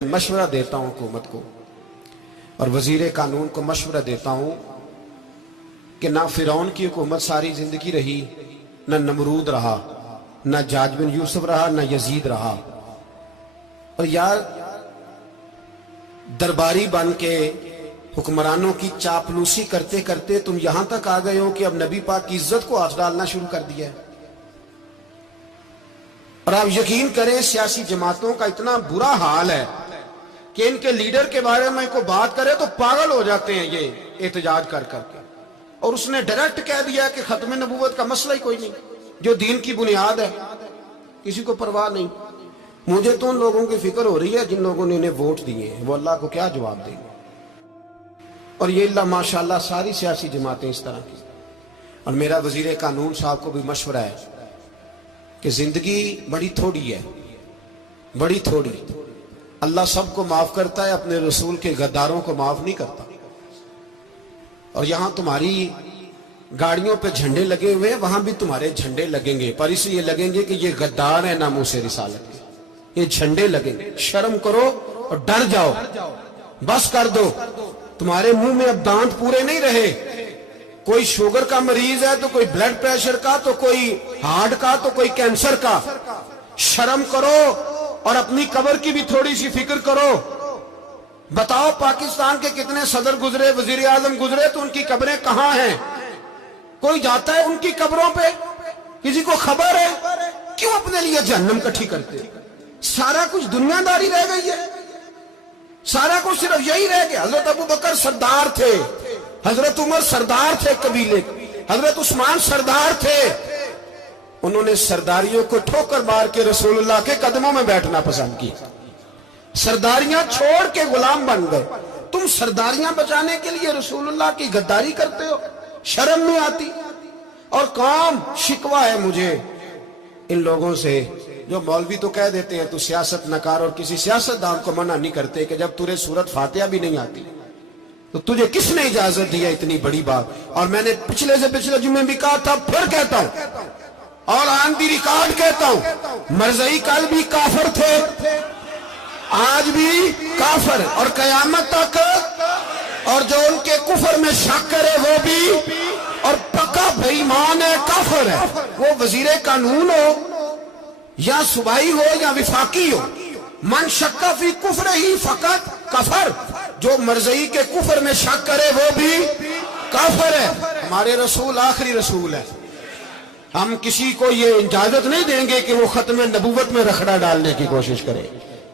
मशवरा देता हूं हुकूमत को और वजीर कानून को मशवरा देता हूं कि ना फिरौन की हुकूमत सारी जिंदगी रही, ना नमरूद रहा, ना जाज बिन यूसुफ रहा, ना यजीद रहा। और यार दरबारी बन के हुक्मरानों की चापलूसी करते करते तुम यहां तक आ गए हो कि अब नबी पाक की इज्जत को हाथ डालना शुरू कर दिया है। और आप यकीन करें सियासी जमातों का इतना बुरा हाल है कि इनके लीडर के बारे में कोई बात करे तो पागल हो जाते हैं ये एहतजाज कर करके। और उसने डायरेक्ट कह दिया कि खत्म नबूवत का मसला ही कोई नहीं, जो दीन की बुनियाद है, किसी को परवाह नहीं। मुझे तो उन लोगों की फिक्र हो रही है जिन लोगों ने इन्हें वोट दिए हैं, वो अल्लाह को क्या जवाब देंगे। और ये अल्लाह माशाल्लाह सारी सियासी जमातें इस तरह की। और मेरा वजीर कानून साहब को भी मशवरा है कि जिंदगी बड़ी थोड़ी है, बड़ी थोड़ी। अल्लाह सबको माफ करता है, अपने रसूल के गद्दारों को माफ नहीं करता। और यहां तुम्हारी गाड़ियों पे झंडे लगे हुए हैं, वहां भी तुम्हारे झंडे लगेंगे, पर इसलिए लगेंगे कि ये गद्दार है नामूसे रिसालत के। ये झंडे लगेंगे। शर्म करो और डर जाओ, बस कर दो। तुम्हारे मुंह में अब दांत पूरे नहीं रहे। कोई शुगर का मरीज है तो कोई ब्लड प्रेशर का, तो कोई हार्ट का, तो कोई कैंसर का। शर्म करो और अपनी कब्र की भी थोड़ी सी फिक्र करो। बताओ पाकिस्तान के कितने सदर गुजरे, वजीर आजम गुजरे, तो उनकी कब्रें कहां हैं? कोई जाता है उनकी कब्रों पे? किसी को खबर है? क्यों अपने लिए जहन्नम इकट्ठी करते? सारा कुछ दुनियादारी रह गई है, सारा कुछ सिर्फ यही रह गया। हजरत अबू बकर सरदार थे, हजरत उमर सरदार थे कबीले, हजरत उस्मान सरदार थे। उन्होंने सरदारियों को ठोकर मार के रसूलुल्लाह के कदमों में बैठना पसंद किया। सरदारियां छोड़ के गुलाम बन गए। तुम सरदारियां बचाने के लिए रसूलुल्लाह की गद्दारी करते हो, शर्म नहीं आती। और कौम शिकवा है मुझे इन लोगों से जो मौलवी तो कह देते हैं तू सियासत नकार, और किसी सियासतदान को मना नहीं करते कि जब तुझे सूरत फातिहा भी नहीं आती तो तुझे किसने इजाजत दी है इतनी बड़ी बात। और मैंने पिछले से पिछले जुम्मे भी कहा था, फिर कहता हूं और ऑन दी रिकॉर्ड कहता हूं, मरज़ई कल भी काफिर थे, आज भी काफिर और कयामत तक। और जो उनके कुफर में शक करे वो भी, और पक्का बेईमान है, काफिर है। वो वजीर कानून हो या सुबाई हो या विफाकी हो, मन शक्का फी कुफर ही फकत कफर। जो मरज़ई के कुफर में शक करे वो भी काफिर है। हमारे रसूल आखिरी रसूल है। हम किसी को ये इजाजत नहीं देंगे कि वो खत्म नबूवत में रखड़ा डालने की कोशिश करे।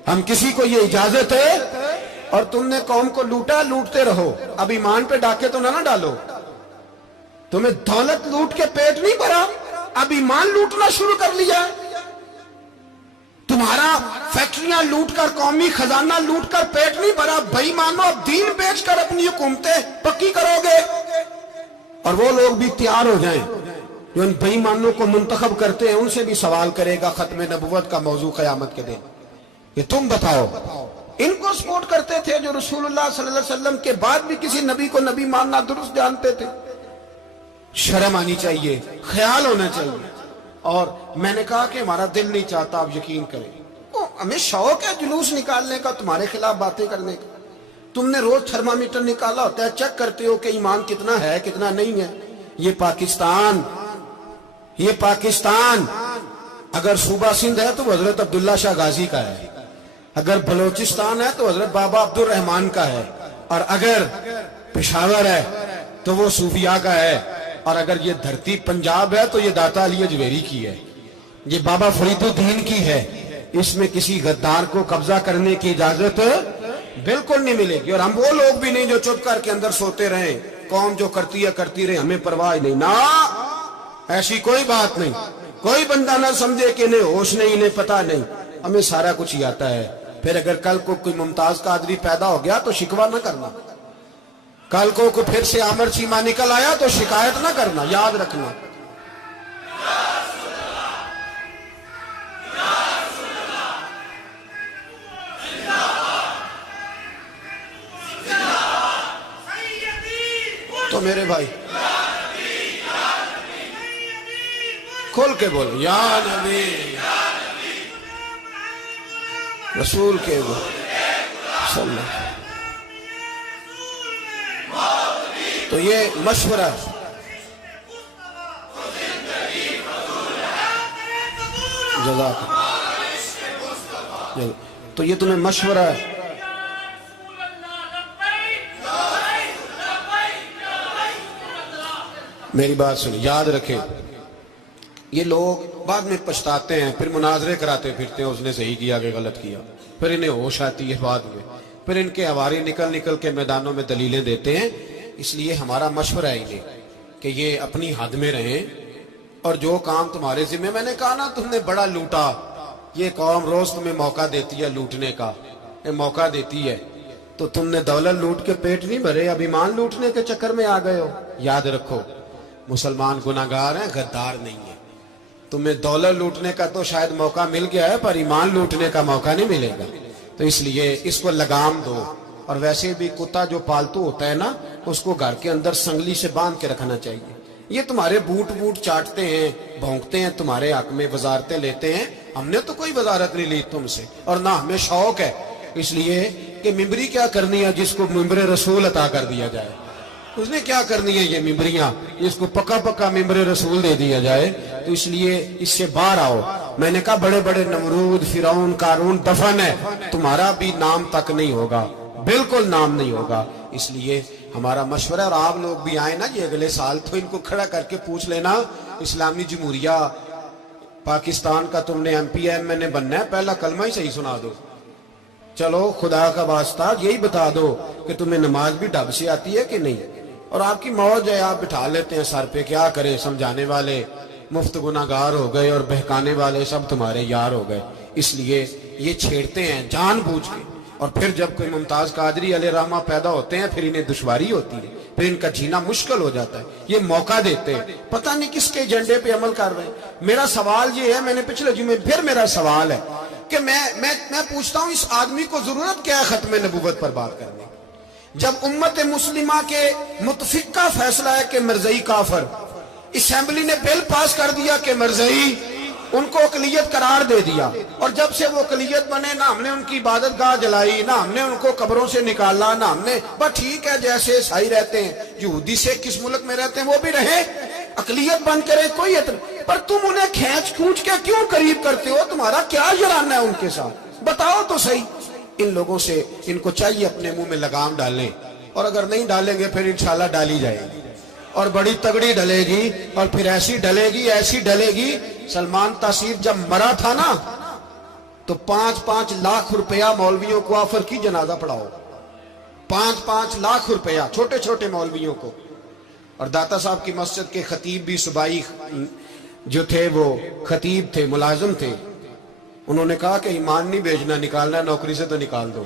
हम किसी को ये इजाजत है। और तुमने कौम को लूटा, लूटते रहो, अब ईमान पे डाके तो ना डालो। तुम्हें दौलत लूट के पेट नहीं भरा, अब ईमान लूटना शुरू कर लिया। तुम्हारा फैक्ट्रियां लूटकर, कौमी खजाना लूटकर पेट नहीं भरा। बेईमानो, अब दीन बेचकर अपनी हुकूमतें पक्की करोगे। और वो लोग भी तैयार हो जाएं जो इन बेईमानों को मुंतखब करते हैं, उनसे भी सवाल करेगा खत्म नबूवत का मौजू क़यामत के दिन कि तुम बताओ। इनको सपोर्ट करते थे जो रसूलुल्लाह सल्लल्लाहु अलैहि वसल्लम के बाद भी किसी नबी को नबी मानना दुरुस्त जानते थे। शर्म आनी चाहिए, ख्याल होना चाहिए। और मैंने कहा कि हमारा दिल नहीं चाहता, आप यकीन करें, तो हमें शौक है जुलूस निकालने का, तुम्हारे खिलाफ बातें करने का। तुमने रोज थर्मामीटर निकाला होता है, चेक करते हो कि ईमान कितना है कितना नहीं है। ये पाकिस्तान अगर सूबा सिंध है तो हजरत अब्दुल्ला शाह गाजी का है, अगर बलोचिस्तान है तो हजरत बाबा अब्दुल रहमान का है, और अगर पेशावर है तो वो सूफिया का है, और अगर ये धरती पंजाब है तो ये दाता अली अजमेरी की है, ये बाबा फरीदुद्दीन की है। इसमें किसी गद्दार को कब्जा करने की इजाजत बिल्कुल नहीं मिलेगी। और हम वो लोग भी नहीं जो चुप करके अंदर सोते रहे, कौम जो करती है करती रहे, हमें परवाह नहीं। ना, ऐसी कोई बात नहीं। कोई बंदा ना समझे कि इन्हें होश नहीं, इन्हें पता नहीं, हमें सारा कुछ ही आता है। फिर अगर कल को कोई मुमताज कादरी पैदा हो गया तो शिकवा ना करना। कल को फिर से आमर चीमा निकल आया तो शिकायत ना करना, याद रखना। तो मेरे भाई खोल के बोलो, या नबी रसूल के बोलो। تو یہ مشورہ جزاک تو یہ تمہیں مشورہ ہے. میری بات سنیں، یاد رکھیں، یہ لوگ بعد میں پچھتاتے ہیں، پھر مناظرے کراتے پھرتے ہیں اس نے صحیح کیا کہ غلط کیا، پھر انہیں ہوش آتی ہے بعد میں، پھر ان کے ہواری نکل کے میدانوں میں دلیلیں دیتے ہیں. اس لیے ہمارا مشورہ ہے انہیں کہ یہ اپنی حد میں رہیں، اور جو کام تمہارے ذمہ، میں نے کہا نا تم نے بڑا لوٹا، یہ قوم روز تمہیں موقع دیتی ہے لوٹنے کا، یہ موقع دیتی ہے، تو تم نے دولت لوٹ کے پیٹ نہیں بھرے، اب ایمان لوٹنے کے چکر میں آ گئے ہو. یاد رکھو، مسلمان گناہگار ہیں، غدار نہیں ہیں. تمہیں دولت لوٹنے کا تو شاید موقع مل گیا ہے، پر ایمان لوٹنے کا موقع نہیں ملے گا. تو اس لیے اس کو لگام دو. اور ویسے بھی کتا جو پالتو ہوتا ہے نا، اس کو گھر کے اندر سنگلی سے باندھ کے رکھنا چاہیے. یہ تمہارے بوٹ چاٹتے ہیں، بھونکتے ہیں، تمہارے حق میں وزارتیں لیتے ہیں. ہم نے تو کوئی وزارت نہیں لی تم سے، اور نہ ہمیں شوق ہے. اس لیے کہ ممبری کیا کرنی ہے جس کو ممبر رسول عطا کر دیا جائے؟ اس نے کیا کرنی ہے یہ ممبریاں جس کو پکا ممبر رسول دے دیا جائے؟ تو اس لیے اس سے باہر آؤ. میں نے کہا بڑے بڑے نمرود، فرعون، قارون دفن ہے، تمہارا بھی نام تک نہیں ہوگا، بالکل نام نہیں ہوگا. اس لیے ہمارا مشورہ، اور آپ لوگ بھی آئیں نا یہ اگلے سال، تو ان کو کھڑا کر کے پوچھ لینا، اسلامی جمہوریہ پاکستان کا تم نے ایم پی ایم نے بننا ہے، پہلا کلمہ ہی صحیح سنا دو. چلو خدا کا واسطہ یہی بتا دو کہ تمہیں نماز بھی ڈھب سے آتی ہے کہ نہیں. اور آپ کی موج ہے، آپ بٹھا لیتے ہیں سر پہ، کیا کریں، سمجھانے والے مفت گناہگار ہو گئے اور بہکانے والے سب تمہارے یار ہو گئے. اس لیے یہ چھیڑتے ہیں جان بوجھ کے. اور پھر جب کوئی ممتاز قادری علیہ رحمہ پیدا ہوتے ہیں، پھر انہیں دشواری ہوتی ہے، پھر ان کا جینا مشکل ہو جاتا ہے. یہ موقع دیتے ہیں، پتہ نہیں کس کے ایجنڈے پہ عمل کر رہے ہیں. میرا سوال یہ ہے، میں نے پچھلے جمعے پھر میرا سوال ہے کہ میں پوچھتا ہوں، اس آدمی کو ضرورت کیا ہے ختم نبوت پر بات کرنے؟ جب امت مسلمہ کے متفق کا فیصلہ ہے کہ مرزائی کافر، اسمبلی نے بل پاس کر دیا کہ مرزائی، ان کو اقلیت قرار دے دیا، اور جب سے وہ اقلیت بنے، نہ ہم نے ان کی عبادت گاہ جلائی، نہ ہم نے ان کو قبروں سے نکالا، نہ ہم نے، بس ٹھیک ہے جیسے عیسائی رہتے ہیں، یہودی سے کس ملک میں رہتے ہیں وہ بھی رہے، اقلیت بن کے رہے، کوئی اعتراض. پر تم انہیں کھینچ کے کیوں قریب کرتے ہو؟ تمہارا کیا جرانہ ہے ان کے ساتھ؟ بتاؤ تو صحیح. ان لوگوں سے ان کو چاہیے اپنے منہ میں لگام ڈالیں، اور اگر نہیں ڈالیں گے پھر انشاءاللہ ڈالی جائے گی، اور بڑی تگڑی ڈلے گی، اور پھر ایسی ڈلے گی. سلمان تاثیر جب مرا تھا نا، تو 5-5 لاکھ روپیہ مولویوں کو آفر کی جنازہ پڑھاؤ، 5-5 لاکھ روپیہ چھوٹے چھوٹے مولویوں کو. اور داتا صاحب کی مسجد کے خطیب بھی صوبائی جو تھے، وہ خطیب تھے، ملازم تھے، انہوں نے کہا کہ ایمان نہیں بیچنا، نکالنا ہے نوکری سے تو نکال دو.